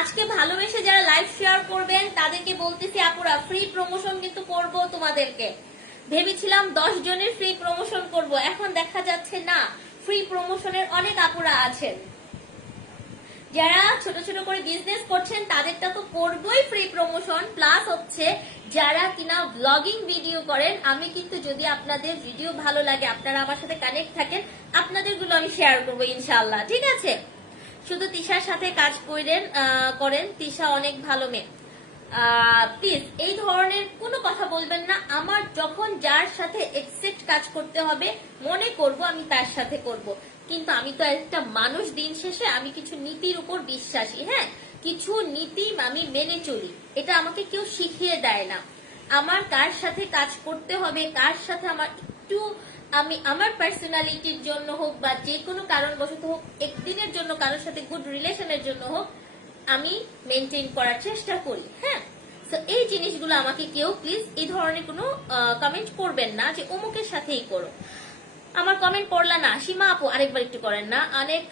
আজকে ভালোবেসে যারা লাইভ শেয়ার করবেন, তাদেরকে বলতেছি, আপুরা ফ্রি প্রমোশন কিন্তু করব তোমাদেরকে। ভেবেছিলাম দশ জনের ফ্রি প্রমোশন করব, এখন দেখা যাচ্ছে না ফ্রি প্রমোশনের অনেক আপুরা আছেন। যারা ছোট ছোট করে বিজনেস করছেন, তাদেরটা তো করবই ফ্রি প্রমোশন প্লাস হচ্ছে যারা কিনা ব্লগিং ভিডিও করেন, আমি কিন্তু যদি আপনাদের ভিডিও ভালো লাগে, আপনারা আমার সাথে কানেক্ট থাকেন, আপনাদেরগুলো আমি শেয়ার করব ইনশাল্লাহ ঠিক আছে? শুধু তিশার সাথে কাজ করেন করেন। তিশা অনেক ভালো মেয়ে। প্লিজ এই ধরনের কোনো কথা বলবেন না। আমার যখন যার সাথে এক্সেপ্ট কাজ করতে হবে, মনে করব আমি তার সাথে করব। কিন্তু আমি তো একটা মানুষ দিন শেষে, আমি কিছু নীতির উপর বিশ্বাসী হ্যাঁ? কিছু নীতি আমি মেনে চলি। এটা আমাকে কেউ শিখিয়ে দেয় না। আমার কার সাথে কাজ করতে হবে, কার সাথে আমার একটু আমি আমার পার্সোনালিটির জন্য হোক বা যে কোনো কারণবশত হোক, একদিনের জন্য কারোর সাথে গুড রিলেশনের জন্য হোক, আমি মেনটেন করার চেষ্টা করি হ্যাঁ? তো এই জিনিসগুলো আমাকে কেউ প্লিজ এই ধরনের কোনো কমেন্ট করবেন না যে অমুকের সাথেই করো। আমার কমেন্ট পড়লা না, সীমা আপু আরেকবার একটু করেন না। অনেক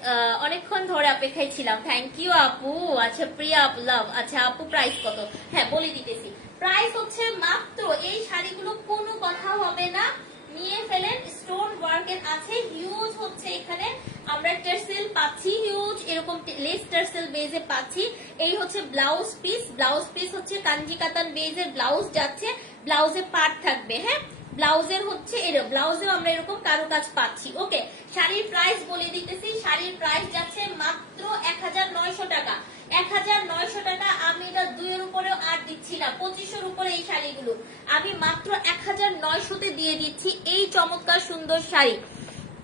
অনেকক্ষণ ধরে অপেক্ষায় ছিলাম। থ্যাংক ইউ আপু। আচ্ছা প্রিয়া আপু লাভ আচ্ছা আপু প্রাইস কত? হ্যাঁ বলে দিতেছি। প্রাইস হচ্ছে মাত্র এই শাড়িগুলো কোনো কথা হবে না। নিয়ে ফেলেন স্টোন ওয়ার্কের আছে হিউজ হচ্ছে এখানে। আমরা টার্সেল পাচ্ছি হিউজ এরকম লেস টার্সেল বেজে পাচ্ছি। এই হচ্ছে ব্লাউজ পিস ব্লাউজ পিস হচ্ছে কাঞ্জি কাতান বেজের ব্লাউজ যাচ্ছে ব্লাউজে পার্ট থাকবে হ্যাঁ? ব্লাউজের হচ্ছে এরকম ব্লাউজেও আমরা এরকম কারও কাজ পাচ্ছি। ওকে, শাড়ির প্রাইস বলে দিতেছি। শাড়ির প্রাইস যাচ্ছে মাত্র এক হাজার নয়শো টাকা। এক হাজার নয়শো টাকা আমি এটা দুইয়ের উপরেও আর দিচ্ছি না, পঁচিশের উপরে এই শাড়িগুলো। আমি মাত্র এক হাজার নয়শোতে দিয়ে দিচ্ছি এই চমৎকার সুন্দর শাড়ি।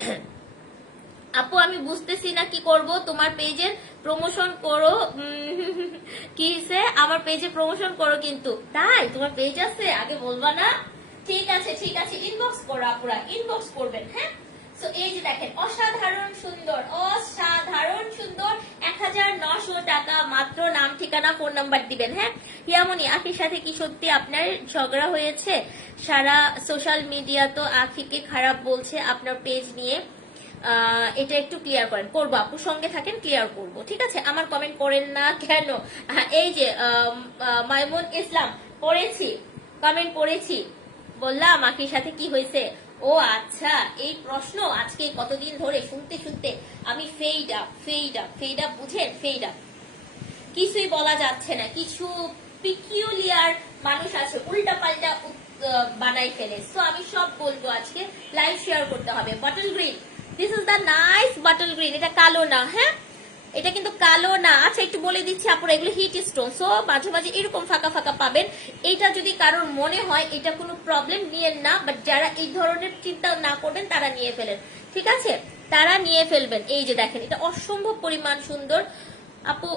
আপু, আমি বুঝতেছি না কি করব, তোমার পেজের প্রমোশন করো। কি আমার পেজে প্রমোশন করো কিন্তু। তাই? তোমার পেজ আছে? আগে বলবা না। ঠিক আছে ঠিক আছে ইনবক্স করো আপুরা ইনবক্স করবেন হ্যাঁ? তো এই যে দেখেন, অসাধারণ সুন্দর অসাধারণ সুন্দর এক হাজার নশো টাকা মাত্র নাম, ঠিকানা ফোন নাম্বার দিবেন হ্যাঁ? হিয়ামনি আখির সাথে কি সত্যি আপনার ঝগড়া হয়েছে? সারা সোশ্যাল মিডিয়া তো আখিকে খারাপ বলছে আপনার পেজ নিয়ে। এটা একটু ক্লিয়ার করেন। করব আপু, সঙ্গে থাকেন ক্লিয়ার করব, ঠিক আছে? আমার কমেন্ট করেন না কেন? এই যে মাইমুন ইসলাম পড়েছি কমেন্ট পড়েছি বললাম, আখির সাথে কি হয়েছে? ও আচ্ছা এই প্রশ্ন আজকে কতদিন ধরে শুনতে শুনতে আমি fed up fed up fed up বুঝেন? ফেইড আপ কিছুই বলা যাচ্ছে না, কিছু পিকিউলিয়ার মানুষ আছে উল্টা পাল্টা বানাই ফেলে। সো আমি সব বলব আজকে লাইভ শেয়ার করতে হবে। Bottle green this is the nice bottle green এটা কালো না হ্যাঁ? এটা কিন্তু কালো না। আচ্ছা একটু বলে দিচ্ছি আপনারা, এগুলো হিট স্টোন সো মাঝে মাঝে এরকম ফাঁকা ফাঁকা পাবেন। এটা যদি কারোর মনে হয়, এটা কোনো প্রবলেম নিয়েন না বাট যারা এই ধরনের চিন্তা না করবেন, তারা নিয়ে ফেলেন। ঠিক আছে? তারা নিয়ে ফেলবেন। এই যে দেখেন, এটা অসম্ভব পরিমাণ সুন্দর। আপু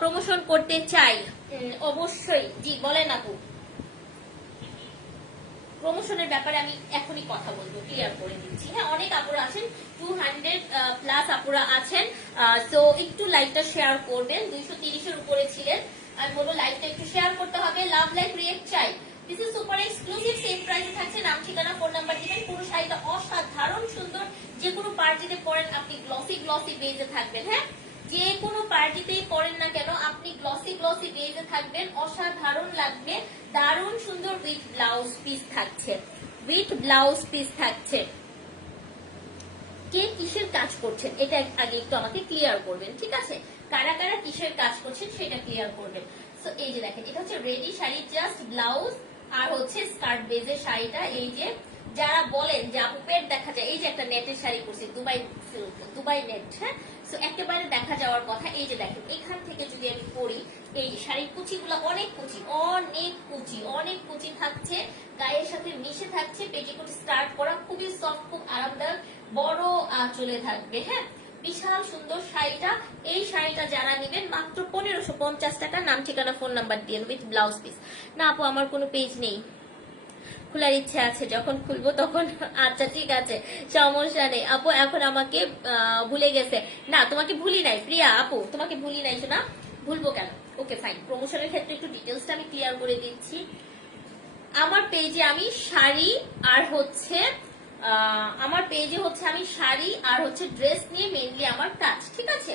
প্রমোশন করতে চাই। অবশ্যই। জি, বলেন আপু। প্রমোশনের ব্যাপারে আমি এখনই কথা বলব ক্লিয়ার করে দিচ্ছি। হ্যাঁ অনেক আপুরা আছেন টু হান্ড্রেড প্লাস আপুরা আছেন তো একটু লাইভটা শেয়ার করবেন, দুইশো তিরিশের উপরে ছিলেন। আমি বলব লাইভটা একটু শেয়ার করতে হবে লাভ লাইফ রিয়েক্ট চাই। This is super exclusive same প্রাইসে থাকছে, নাম ঠিকানা ফোন নাম্বার দিবেন, পুরো শাড়িটা অসাধারণ, সুন্দর, যে কোনো পার্টিতে পরেন, আপনি গ্লসি গ্লসি বেজে থাকবেন হ্যাঁ? যে কোনো পার্টিতেই পরেন না কেন, আপনি গ্লসি গ্লসি বেজে থাকবেন, অসাধারণ লাগবে, দারুণ সুন্দর উইথ ব্লাউজ পিস থাকছে উইথ ব্লাউজ পিস থাকছে। কে কিসের কাজ করছেন? এটা আগে একটু আমাকে ক্লিয়ার করবেন, ঠিক আছে? কারা কারা কিসের কাজ করছেন সেটা ক্লিয়ার করবেন। সো এই যে দেখেন, এটা হচ্ছে রেডি শাড়ি জাস্ট ব্লাউজ আর হচ্ছে স্কার্ট বেজের শাড়িটা, এই যে যারা বলেন যে, আপু, পেট দেখা যায়। এই যে একটা নেটের শাড়ি পরছি, দুবাই দুবাই নেট হ্যাঁ? সো একেবারে দেখা যাওয়ার কথা, এই যে দেখেন, এখান থেকে যদি আমি পরি, এই শাড়ির কুচিগুলো অনেক কুচি অনেক কুচি অনেক কুচি থাকছে, গায়ের সাথে মিশে থাকছে পেটিকোট স্টার্ট করা, খুবই সফট খুব আরামদায়ক, বড় চলে থাকবে হ্যাঁ? বিশাল সুন্দর শাড়িটা, এই শাড়িটা যারা নেবেন, মাত্র পনেরোশো পঞ্চাশ টাকা, নাম ঠিকানা ফোন নাম্বার দিয়ে উইথ ব্লাউজ পিস না, আপু, আমার কোনো পেজ নেই। খোলার ইচ্ছে আছে, যখন খুলবো তখন আচ্ছা ঠিক আছে। সমস্যা নেই আপু, এখন আমাকে ভুলে গেছে। না, তোমাকে ভুলি নাই, প্রিয়া, আপু, তোমাকে ভুলি নাই শোনা। ভুলবো কেন? ওকে ফাইন প্রমোশনের ক্ষেত্রে একটু ডিটেলসটা আমি ক্লিয়ার করে দিচ্ছি। আমার পেজে আমি শাড়ি আর হচ্ছে আমার পেজে হচ্ছে আমি শাড়ি আর হচ্ছে ড্রেস নিয়ে মেনলি আমার কাজ ঠিক আছে?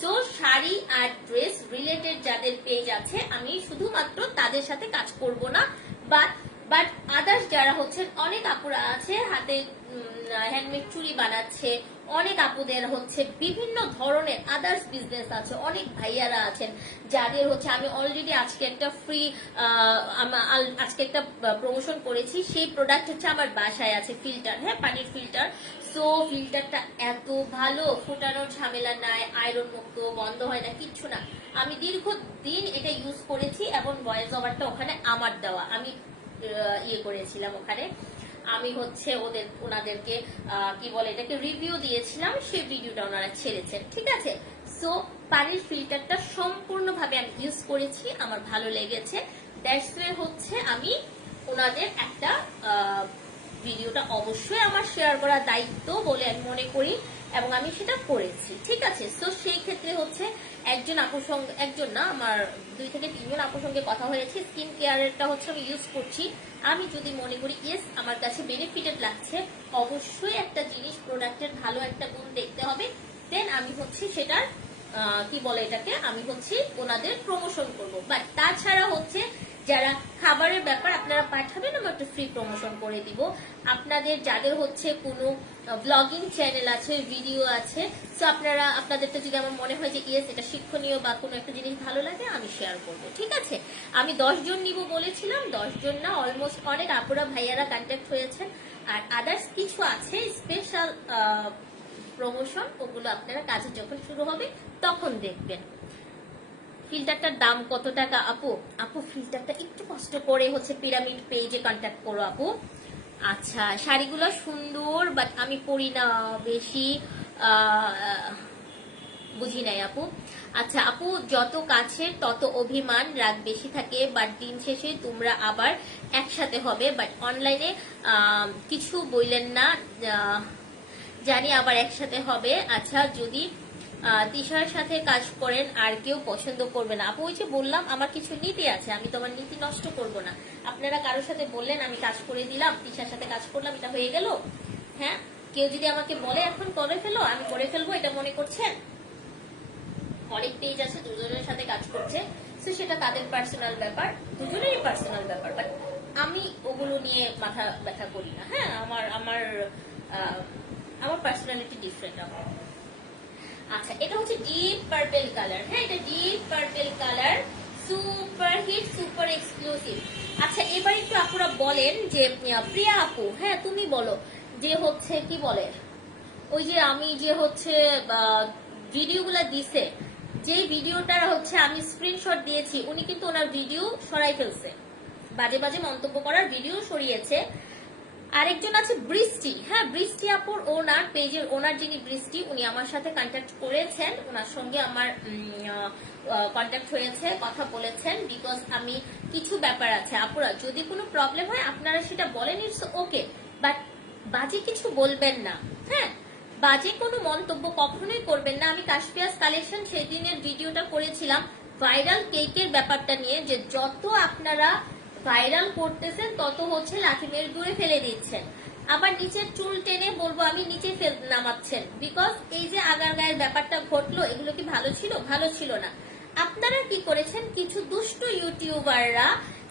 সো শাড়ি আর ড্রেস রিলেটেড যাদের পেজ আছে, আমি শুধুমাত্র তাদের সাথে কাজ করব না। বাট বাট আদার্স যারা হচ্ছেন, অনেক আপুরা আছে, হাতে হ্যান্ডমেড চুড়ি বানাচ্ছে, অনেক আপুদের হচ্ছে বিভিন্ন ধরনের আদার্স বিজনেস আছে, অনেক ভাইয়ারা আছেন, যাদের হচ্ছে আমি অলরেডি আজকে একটা ফ্রি আজকে একটা প্রমোশন করেছি, সেই প্রোডাক্ট হচ্ছে আমার বাসায় আছে ফিল্টার হ্যাঁ পানির ফিল্টার সো ফিল্টারটা এত ভালো, ফুটানোর ঝামেলা নাই আয়রন মুক্ত বন্ধ হয় না, কিচ্ছু না। আমি দীর্ঘ দিন এটা ইউজ করেছি এবং ভয়েস ওভারটা ওখানে আমার দেওয়া। আমি ইয়ে করেছিলাম ওখানে। আমি হচ্ছে ওদের, ওনাদেরকে কি বলে এটাকে রিভিউ দিয়েছিলাম, সেই ভিডিওটা ওনারা ছেড়েছেন, ঠিক আছে? সো পানির ফিল্টারটা সম্পূর্ণভাবে আমি ইউজ করেছি, আমার ভালো লেগেছে। দ্যাটস হচ্ছে আমি ওনাদের একটা ভিডিওটা অবশ্যই আমার শেয়ার করা দায়িত্ব বলে আমি মনে করি। এবং আমি সেটা করেছি। ঠিক আছে তো সেই ক্ষেত্রে হচ্ছে একজন আপুর সঙ্গে একজন না, আমার দুই থেকে তিনজন আপুর সঙ্গে কথা হয়েছে স্কিন কেয়ারটা হচ্ছে আমি ইউজ করছি। আমি যদি মনে করি ইয়েস আমার কাছে বেনিফিটেড লাগছে, অবশ্যই একটা জিনিস প্রোডাক্টের ভালো একটা গুণ দেখতে হবে দেন আমি হচ্ছে সেটার কি বলে এটাকে? আমি হচ্ছে ওনাদের প্রমোশন করব। বাট তাছাড়া হচ্ছে যারা খাবারের ব্যাপার আপনারা পাঠাবেন আমি একটা ফ্রি প্রমোশন করে দিব। আপনাদের যাদের হচ্ছে কোনো ব্লগিং চ্যানেল আছে ভিডিও আছে সো আপনারা, আপনাদেরটা যদি আমার মনে হয় যে, ইয়েস, এটা শিক্ষণীয় বা কোনো একটা জিনিস ভালো লাগে, আমি শেয়ার করব। ঠিক আছে? আমি দশ জন নিব বলেছিলাম, দশ জন না অলমোস্ট অনেক আপুরা ভাইয়ারা কন্ট্যাক্ট হয়েছেন। আর আদার্স কিছু আছে স্পেশাল প্রমোশন ওগুলো আপনারা কাজে যখন শুরু হবে তখন দেখবেন। ফিল্টারটার দাম কত টাকা? আপু আপু, ফিল্টারটা একটু কষ্ট করে হচ্ছে পিরামিড পেজে কন্ট্যাক্ট করো আপু। আচ্ছা শাড়িগুলো সুন্দর বাট আমি পরি না বেশি বুঝি নাই আপু। আচ্ছা আপু, যত কাছে তত অভিমান, রাগ বেশি থাকে বাট দিন শেষে তোমরা আবার একসাথে হবে বাট অনলাইনে কিছু বললেন না জানি আবার একসাথে হবে। আচ্ছা যদি তিশার সাথে কাজ করেন, আর কেউ পছন্দ করবে না। আপু, ওই যে বললাম, আমার কিছু নীতি আছে, আমি তোমার নীতি নষ্ট করব না। আপনারা কারোর সাথে বললেন, আমি কাজ করে দিলাম, তিশার সাথে কাজ করলাম, এটা হয়ে গেল? হ্যাঁ? কেউ যদি আমাকে বলে, এখন করে ফেলো, আমি করে ফেলব, এটা মনে করছেন? অনেক পেজ আছে, দুজনের সাথে কাজ করছে। তো সেটা তাদের পার্সোনাল ব্যাপার, দুজনেরই পার্সোনাল ব্যাপার বাট আমি ওগুলো নিয়ে মাথা ব্যথা করি না। হ্যাঁ আমার আমার আমার পার্সোনালিটি ডিফারেন্ট আচ্ছা এটা হচ্ছে ডিপ পার্পেল কালার হ্যাঁ এটা deep purple colour super hit super exclusive আচ্ছা এবার একটু আপনারা বলেন যে প্রিয়া আপু হ্যাঁ তুমি বলো, যে হচ্ছে, কি বলে? ওই যে আমি যে হচ্ছে ভিডিওগুলো দিছে যে ভিডিওটার হচ্ছে আমি স্ক্রিনশট দিয়েছি, উনি কিন্তু ওনার ভিডিও সরাই ফেলছে। বাজে বাজে মন্তব্য করার ভিডিও সরিয়েছে। আরেকজন আছে বৃষ্টি। হ্যাঁ বৃষ্টি আপুর ওনার, পেজের ওনার যিনি বৃষ্টি, উনি আমার সাথে কন্ট্যাক্ট করেছেন। ওনার সঙ্গে আমার কন্ট্যাক্ট হয়েছে, কথা বলেছেন বিকজ আমি কিছু ব্যাপার আছে। আপুরা, যদি কোনো প্রবলেম হয়, আপনারা সেটা বলেন ইটস ওকে বাট বাজে কিছু বলবেন না। হ্যাঁ বাজে কোনো মন্তব্য কখনোই করবেন না। আমি কাশপিয়াস কালেকশন সেই দিনের ভিডিওটা করেছিলাম ভাইরাল কেকের ব্যাপারটা নিয়ে, যে যত আপনারা ভাইরাল করতেছেন, তত হচ্ছে লাঠি মেরে দূরে ফেলে দিচ্ছেন। আবার নিচের চুল টেনে বলব আমি নিচে ফেল, নামাচ্ছেন। বিকজ এই যে আগার গায়ের ব্যাপারটা ঘটলো, এগুলো কি ভালো ছিল? ভালো ছিল না। আপনারা কি করেছেন? কিছু দুষ্ট ইউটিউবাররা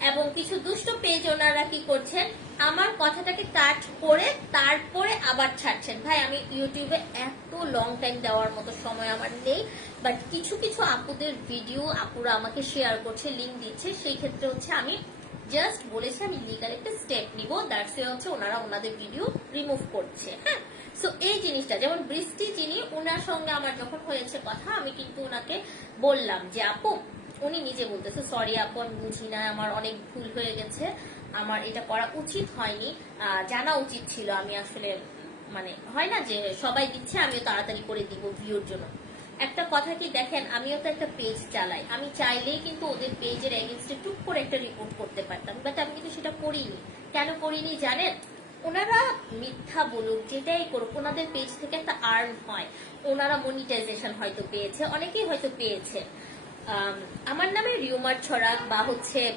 এবং কিছু দুষ্ট পেজ ওনারা কি করছেন? আমার কথাটাকে কাট করে তারপরে আবার ছাড়ছেন। ভাই, আমি ইউটিউবে এত লং টাইম দেওয়ার মতো সময় আমার নেই বাট কিছু কিছু আপুদের ভিডিও আপুরা আমাকে শেয়ার করছে লিঙ্ক দিচ্ছে, সেই ক্ষেত্রে হচ্ছে আমি জাস্ট বলেছে, আমি লিগাল একটা স্টেপ নিব দ্যাটস হচ্ছে ওনারা ওনাদের ভিডিও রিমুভ করছে। হ্যাঁ? সো এই জিনিসটা, যেমন বৃষ্টি যিনি, ওনার সঙ্গে আমার যখন হয়েছে কথা, আমি কিন্তু ওনাকে বললাম যে, আপু, উনি নিজে বলতেছে সরি আপু, আমি বুঝি না, আমার অনেক ভুল হয়ে গেছে, আমার এটা করা উচিত হয়নি। জানা উচিত ছিল, আমি আসলে মানে হয় না যে সবাই দিচ্ছে, আমিও তাড়াতাড়ি করে দিব ভিউর জন্য। একটা কথা কি দেখেন, আমিও তো একটা পেজ চালাই। আমি চাইলেই কিন্তু ওদের পেজের এগেনস্টে টুক করে একটা রিপোর্ট করতে পারতাম বাট আমি কিন্তু সেটা করিনি। কেন করিনি জানেন? ওনারা মিথ্যা বলুক, যেটাই করুক, ওনাদের পেজ থেকে একটা আর্ন হয়। ওনারা মনিটাইজেশন হয়তো পেয়েছে, অনেকেই হয়তো পেয়েছে। আমার নামে রিউমার ছড়াক বা হচ্ছে